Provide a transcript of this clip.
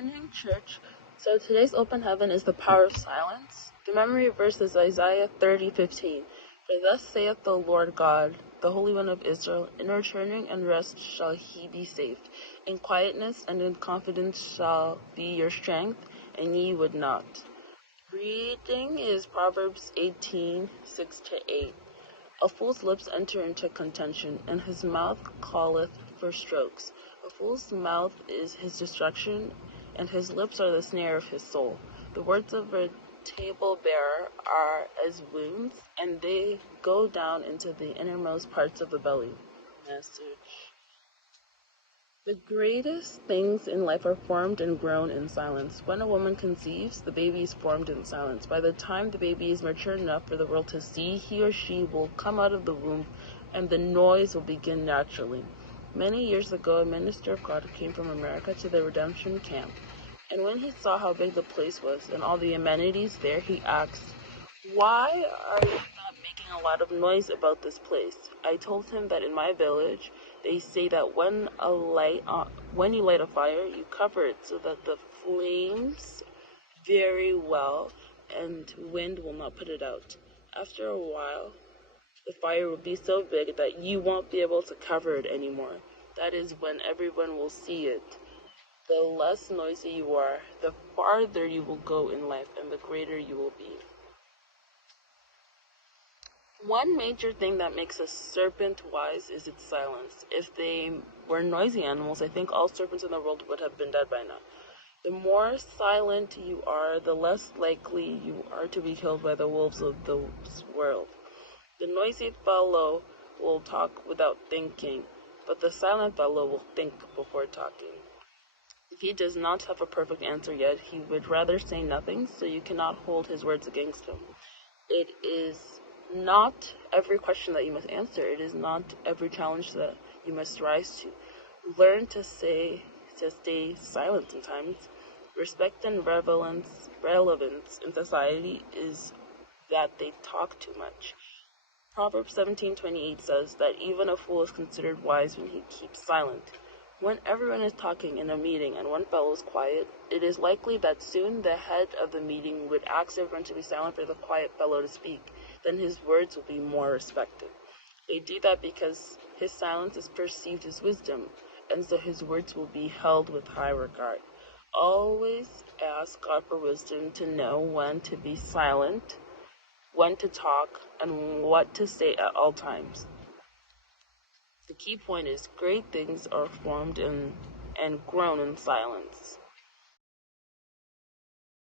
Morning, church. So today's open heaven is the power of silence. The memory verse is Isaiah 30:15. For thus saith the Lord God, the Holy One of Israel, in returning and rest shall he be saved. In quietness and in confidence shall be your strength, and ye would not. Reading is Proverbs 18:6-8. A fool's lips enter into contention, and his mouth calleth for strokes. A fool's mouth is his destruction, and his lips are the snare of his soul. The words of a table-bearer are as wounds, and they go down into the innermost parts of the belly. Message. The greatest things in life are formed and grown in silence. When a woman conceives, the baby is formed in silence. By the time the baby is mature enough for the world to see, he or she will come out of the womb, and the noise will begin naturally. Many years ago, a minister of God came from America to the Redemption Camp, and when he saw how big the place was and all the amenities there, he asked, "Why are you not making a lot of noise about this place?" I told him that in my village, they say that when you light a fire, you cover it so that the flames very well and wind will not put it out. After a while, the fire will be so big that you won't be able to cover it anymore. That is when everyone will see it. The less noisy you are, the farther you will go in life and the greater you will be. One major thing that makes a serpent wise is its silence. If they were noisy animals, I think all serpents in the world would have been dead by now. The more silent you are, the less likely you are to be killed by the wolves of this world. The noisy fellow will talk without thinking, but the silent fellow will think before talking. If he does not have a perfect answer yet, he would rather say nothing, so you cannot hold his words against him. It is not every question that you must answer. It is not every challenge that you must rise to. Learn to stay silent sometimes. Respect and relevance in society is that they talk too much. Proverbs 17:28 says that even a fool is considered wise when he keeps silent. When everyone is talking in a meeting and one fellow is quiet, it is likely that soon the head of the meeting would ask everyone to be silent for the quiet fellow to speak. Then his words will be more respected. They do that because his silence is perceived as wisdom, and so his words will be held with high regard. Always ask God for wisdom to know when to be silent, when to talk, and what to say at all times. The key point is great things are formed and grown in silence.